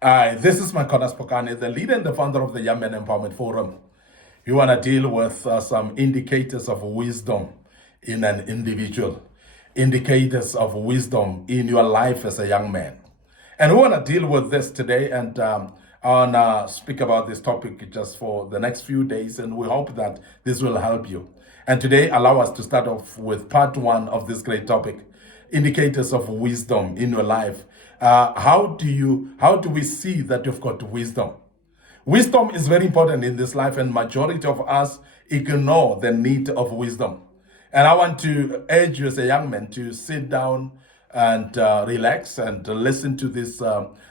Hi, this is Micornus Phokane, the leader and the founder of the Young Men Empowerment Forum. We want to deal with some indicators of wisdom in an individual, indicators of wisdom in your life as a young man. And we want to deal with this today, and I want to speak about this topic just for the next few days, and we hope that this will help you. And today, allow us to start off with part one of this great topic, indicators of wisdom in your life. How do we see that you've got wisdom? Wisdom is very important in this life, and majority of us ignore the need of wisdom. And I want to urge you as a young man to sit down and relax and listen to this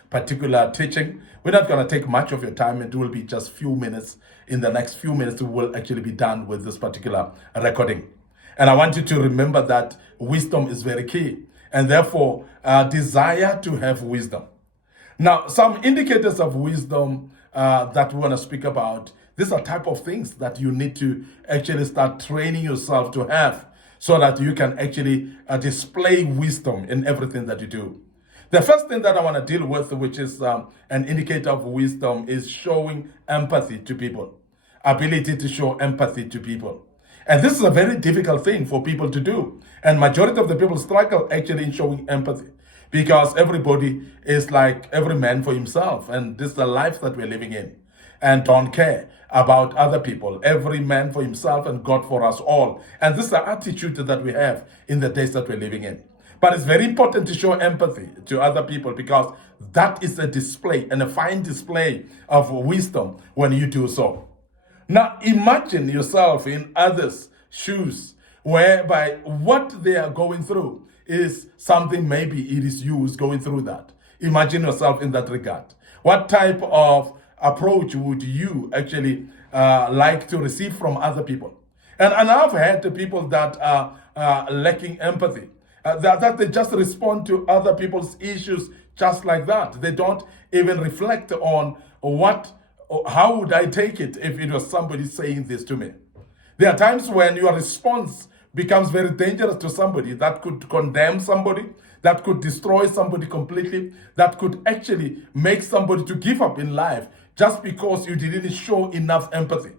particular teaching. We're not going to take much of your time. It will be just few minutes. In the next few minutes, we will actually be done with this particular recording. And I want you to remember that wisdom is very key, and therefore desire to have wisdom. Now, some indicators of wisdom that we want to speak about, these are type of things that you need to actually start training yourself to have so that you can actually display wisdom in everything that you do. The first thing that I want to deal with, which is an indicator of wisdom, is showing empathy to people, ability to show empathy to people. And this is a very difficult thing for people to do. And majority of the people struggle actually in showing empathy because everybody is like every man for himself. And this is the life that we're living in and don't care about other people. Every man for himself and God for us all. And this is the attitude that we have in the days that we're living in. But it's very important to show empathy to other people because that is a display and a fine display of wisdom when you do so. Now, imagine yourself in others' shoes, whereby what they are going through is something, maybe it is you who's going through that. Imagine yourself in that regard. What type of approach would you actually like to receive from other people? And I've had people that are lacking empathy, that they just respond to other people's issues just like that. They don't even reflect on how would I take it if it was somebody saying this to me? There are times when your response becomes very dangerous to somebody that could condemn somebody, that could destroy somebody completely, that could actually make somebody to give up in life just because you didn't show enough empathy.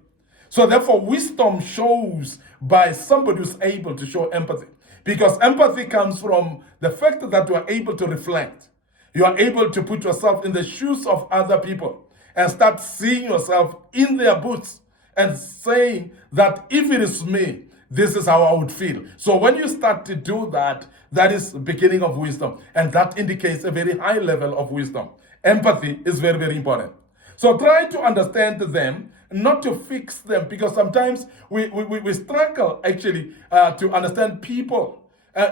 So therefore, wisdom shows by somebody who's able to show empathy. Because empathy comes from the fact that you are able to reflect. You are able to put yourself in the shoes of other people and start seeing yourself in their boots and saying that if it is me, this is how I would feel. So when you start to do that, that is the beginning of wisdom. And that indicates a very high level of wisdom. Empathy is very, very important. So try to understand them, not to fix them, because sometimes we struggle actually to understand people.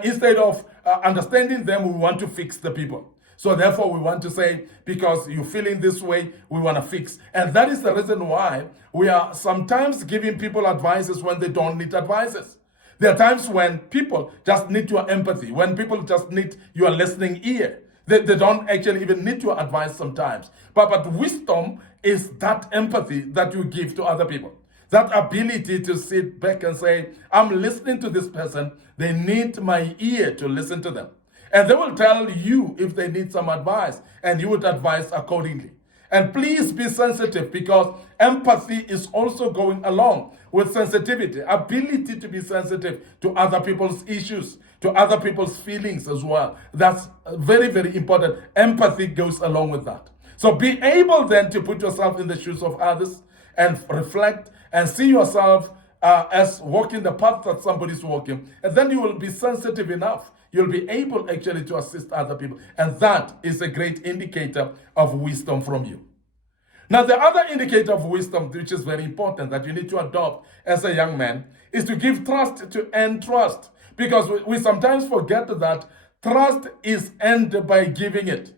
Instead of understanding them, we want to fix the people. So therefore, we want to say, because you're feeling this way, we want to fix. And that is the reason why we are sometimes giving people advices when they don't need advices. There are times when people just need your empathy, when people just need your listening ear. They don't actually even need your advice sometimes. But wisdom is that empathy that you give to other people. That ability to sit back and say, I'm listening to this person. They need my ear to listen to them. And they will tell you if they need some advice, and you would advise accordingly. And please be sensitive, because empathy is also going along with sensitivity, ability to be sensitive to other people's issues, to other people's feelings as well. That's very, very important. Empathy goes along with that. So be able then to put yourself in the shoes of others and reflect and see yourself as walking the path that somebody's walking. And then you will be sensitive enough. You'll be able actually to assist other people. And that is a great indicator of wisdom from you. Now, the other indicator of wisdom, which is very important that you need to adopt as a young man, is to give trust to earn trust. Because we sometimes forget that trust is earned by giving it.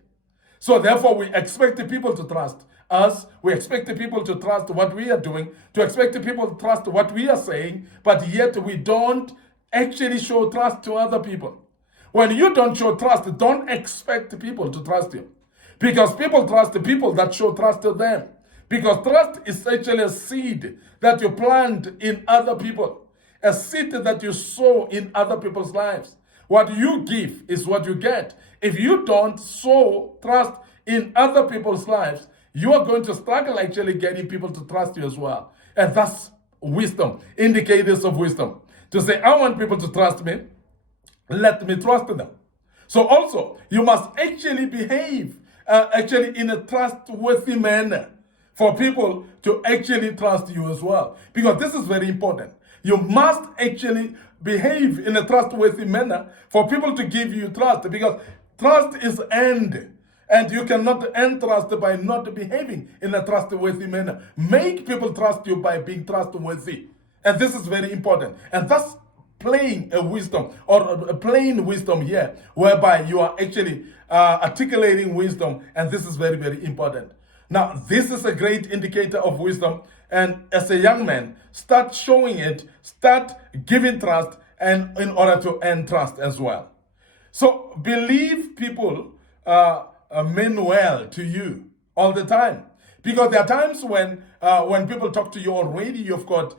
So therefore, we expect the people to trust us. We expect the people to trust what we are doing, to expect the people to trust what we are saying, but yet we don't actually show trust to other people. When you don't show trust, don't expect people to trust you. Because people trust the people that show trust to them. Because trust is actually a seed that you plant in other people. A seed that you sow in other people's lives. What you give is what you get. If you don't sow trust in other people's lives, you are going to struggle actually getting people to trust you as well. And that's wisdom, indicators of wisdom. To say, I want people to trust me, let me trust them. So also, you must actually behave actually in a trustworthy manner for people to actually trust you as well. Because this is very important. You must actually behave in a trustworthy manner for people to give you trust, because trust is earned. And you cannot earn trust by not behaving in a trustworthy manner. Make people trust you by being trustworthy. And this is very important. And that's playing a wisdom, or a plain wisdom here, whereby you are actually articulating wisdom. And this is very, very important. Now, this is a great indicator of wisdom. And as a young man, start showing it, start giving trust, and in order to earn trust as well. So believe people mean well to you all the time, because there are times when people talk to you already, you've got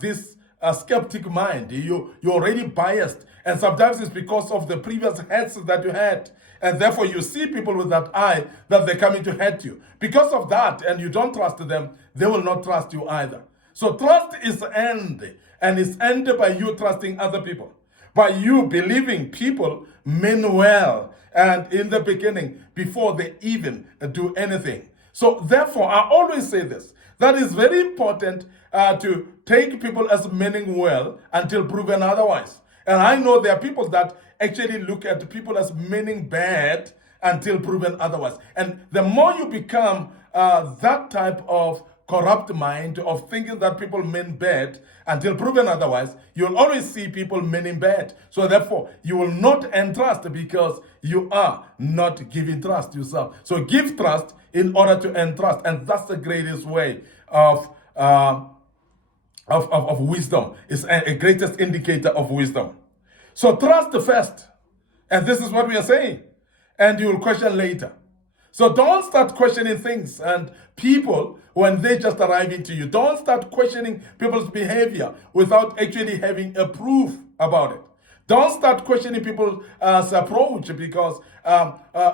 this skeptic mind. You're already biased, and sometimes it's because of the previous hurts that you had, and therefore you see people with that eye that they're coming to hurt you. Because of that, and you don't trust them, they will not trust you either. So trust is earned, and it's earned by you trusting other people, by you believing people mean well, and in the beginning, before they even do anything. So therefore, I always say this, that is very important to take people as meaning well until proven otherwise. And I know there are people that actually look at people as meaning bad until proven otherwise. And the more you become that type of corrupt mind of thinking that people mean bad until proven otherwise, you'll always see people meaning bad. So therefore, you will not earn trust, because you are not giving trust yourself. So give trust in order to earn trust. And that's the greatest way of wisdom. It's a greatest indicator of wisdom. So trust first. And this is what we are saying. And you will question later. So don't start questioning things and people when they just arrive into you. Don't start questioning people's behavior without actually having a proof about it. Don't start questioning people's approach, because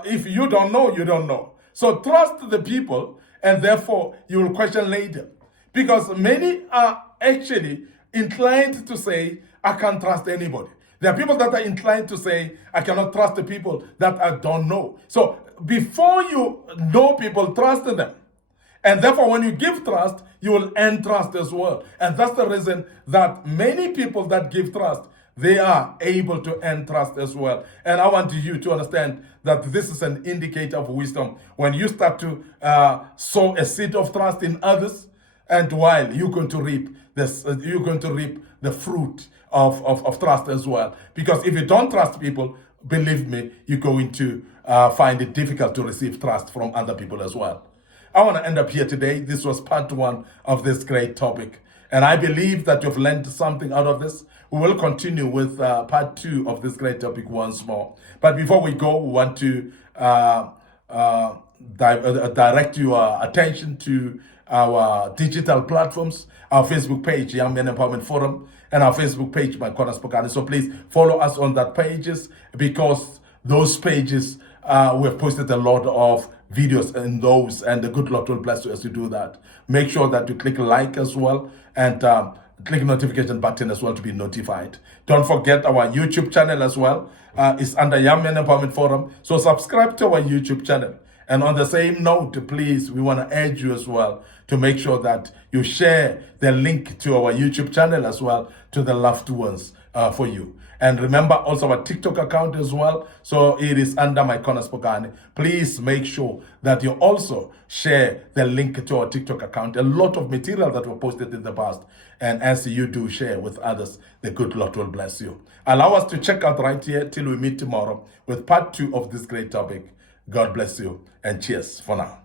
if you don't know, you don't know. So trust the people, and therefore you will question later. Because many are actually inclined to say, I can't trust anybody. There are people that are inclined to say, I cannot trust the people that I don't know. So before you know people, trust them. And therefore, when you give trust, you will earn trust as well. And that's the reason that many people that give trust, they are able to earn trust as well. And I want you to understand that this is an indicator of wisdom. When you start to sow a seed of trust in others, and while you're going to reap this, you're going to reap the fruit of trust as well. Because if you don't trust people, believe me, you're going to find it difficult to receive trust from other people as well. I want to end up here today. This was part 1 of this great topic. And I believe that you've learned something out of this. We will continue with part 2 of this great topic once more. But before we go, we want to direct your attention to our digital platforms, our Facebook page, Young Men Empowerment Forum, and our Facebook page, Micornus Phokane. So please follow us on that pages, because those pages, we have posted a lot of videos in those, and the good Lord will bless you as you do that. Make sure that you click like as well, and click notification button as well to be notified. Don't forget our YouTube channel as well. It's under Young Men Empowerment Forum. So subscribe to our YouTube channel. And on the same note, please, we want to urge you as well to make sure that you share the link to our YouTube channel as well to the loved ones for you. And remember also our TikTok account as well. So it is under Micornus Phokane. Please make sure that you also share the link to our TikTok account. A lot of material that were posted in the past. And as you do share with others, the good Lord will bless you. Allow us to check out right here till we meet tomorrow with part 2 of this great topic. God bless you, and cheers for now.